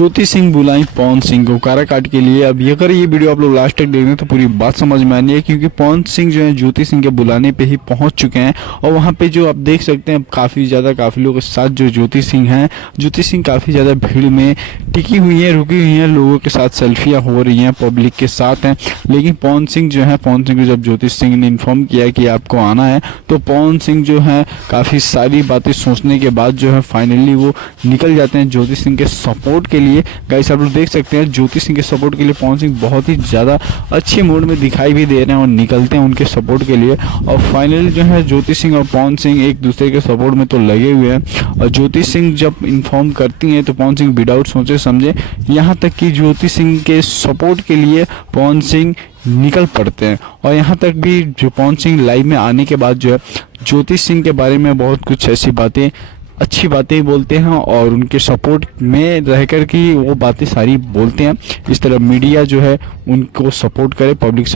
ज्योति सिंह बुलाई पवन सिंह को काराकाट के लिए। अब अगर ये वीडियो आप लोग लास्ट तक देखें तो पूरी बात समझ में आनी है, क्योंकि पवन सिंह जो है ज्योति सिंह के बुलाने पे ही पहुंच चुके हैं। और वहां पे जो आप देख सकते हैं काफ़ी लोगों के साथ जो ज्योति सिंह हैं, ज्योति सिंह काफ़ी ज़्यादा भीड़ में टिकी हुई है, रुकी हुई हैं, लोगों के साथ सेल्फियाँ हो रही हैं, पब्लिक के साथ हैं। लेकिन पवन सिंह को जब ज्योति सिंह ने इन्फॉर्म किया कि आपको आना है, तो पवन सिंह जो है काफ़ी सारी बातें सोचने के बाद जो है फाइनली वो निकल जाते हैं ज्योति सिंह के सपोर्ट के लिए। गाइस आप लोग देख सकते हैं ज्योति सिंह के सपोर्ट के लिए पवन सिंह बहुत ही ज़्यादा अच्छे मूड में दिखाई भी दे रहे हैं और निकलते हैं उनके सपोर्ट के लिए। और फाइनली जो है ज्योति सिंह और पवन सिंह एक दूसरे के सपोर्ट में तो लगे हुए हैं। और ज्योति सिंह जब इन्फॉर्म करती हैं तो पवन सिंह विदाउट सोचे समझे, यहाँ तक कि ज्योति सिंह के सपोर्ट के लिए पवन सिंह निकल पड़ते हैं। और यहाँ तक भी जो पवन सिंह लाइव में आने के बाद जो है ज्योति सिंह के बारे में बहुत कुछ ऐसी बातें, अच्छी बातें बोलते हैं और उनके सपोर्ट में रहकर कि वो बातें सारी बोलते हैं। इस तरह मीडिया जो है उनको सपोर्ट करे, पब्लिक